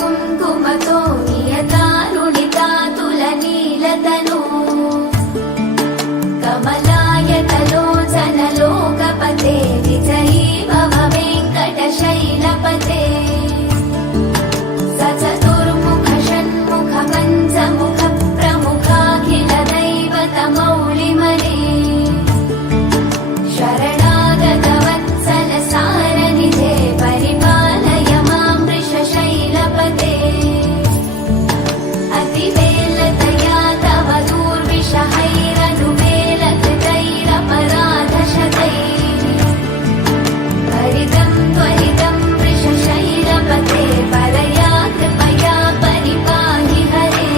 कुङ्कुमतो नियतारुणिता तुलनीलतनु कमलायतलोचनलोकपते विजयी भव वेङ्कटशैलपते स चतुर्मुख षण्मुख पञ्चमुख प्रमुखाखिल दैवतमौलिमने शरणागत वत्सल सारनिधे परिपालय मां वृषशैलपते अतिवेलतया तव दूर्विषहैरनुवेलकृतैरपराधशतैः त्वरितं त्वरितं वृषशैलपते परया कृपया परिपाहि हरे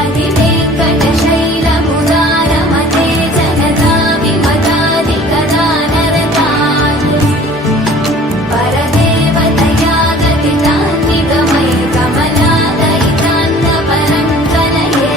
अधिवेङ्कटशैलमुदारमते जनता विमदादिकदानरतान् परदेवतया गतितान् निगमय कमलादयितान्नपरं कलये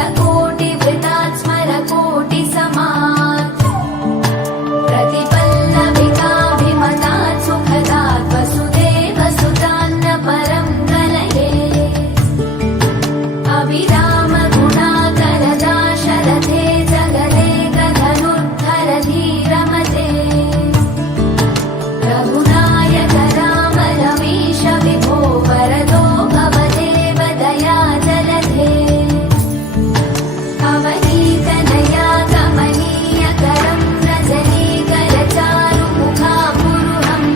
कलवेणुरवावशकोपवधूशतकोटिवृतात् स्मरकोटिसमात् प्रतिपल्लविकाभिमतात् सुखदात् वसुदेवसुतान्नपरं कलये अविरामगुणाकरदाशरथे जगदेकधनुर्धर धीरमते रघुनायक राम रमेश विभो वरदो भवदेव दयाजलधे अवनीतनया कमनीयकरं रजनीकरचारुमुखापुरुहम्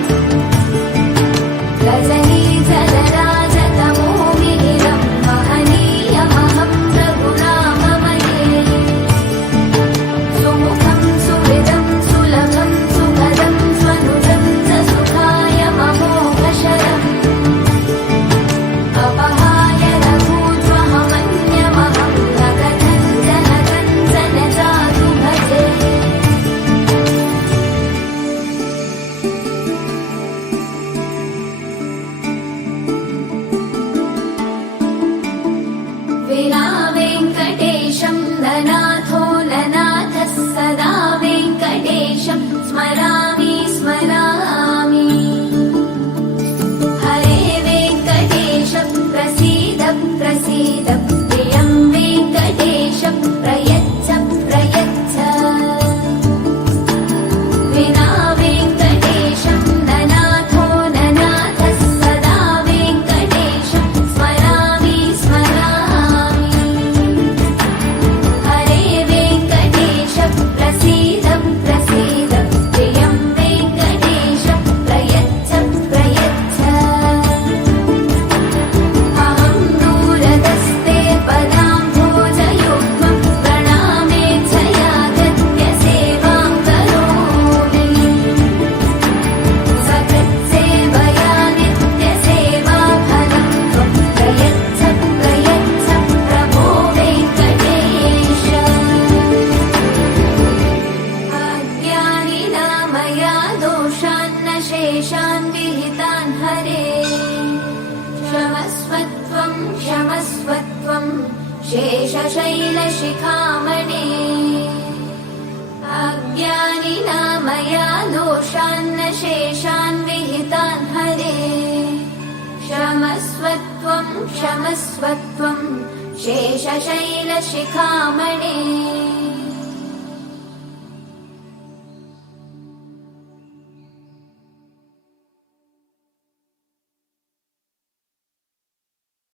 रजनीजलराजतमोमिहिरं महनीयमहं रघुराममये सुमुखं सुहृदं सुलभं सुखदं स्वनुजं च सुखाय ममोघशरम् अपहाय रघूत्वहमन्यमहं न कथञ्चन कञ्चन चातु भजे विना वेङ्कटेशं ननाथो ननाथः सदा वेङ्कटेशं स्मरामि स्मरामि हरे वेङ्कटेश प्रसीद प्रसीद प्रियं वेङ्कटेश प्रयच्छ प्रयच्छ विना वेङ्कटेशं ननाथो ननाथः सदा वेङ्कटेशं स्मरामि स्मरामि हरे वेङ्कटेश प्रसीद प्रसीद प्रियं वेङ्कटेश प्रयच्छ प्रयच्छ अहं दूरदस्ते पदाम्भोजयुग्मं प्रणामेच्छयागत्य सेवां करोमि सकृत्सेवया नित्यसेवाफलं त्वं प्रयच्छ प्रयच्छ प्रभो वेङ्कटेश अज्ञानिना मया दोषान्न शेषान् विहितान् हरे क्षमस्वत्वं क्षमस्वत्वं शेषशैलशिखामणे अज्ञानिना मया दोषान्न शेषान् विहितान् हरे क्षमस्वत्वं क्षमस्वत्वं शेषशैलशिखामणे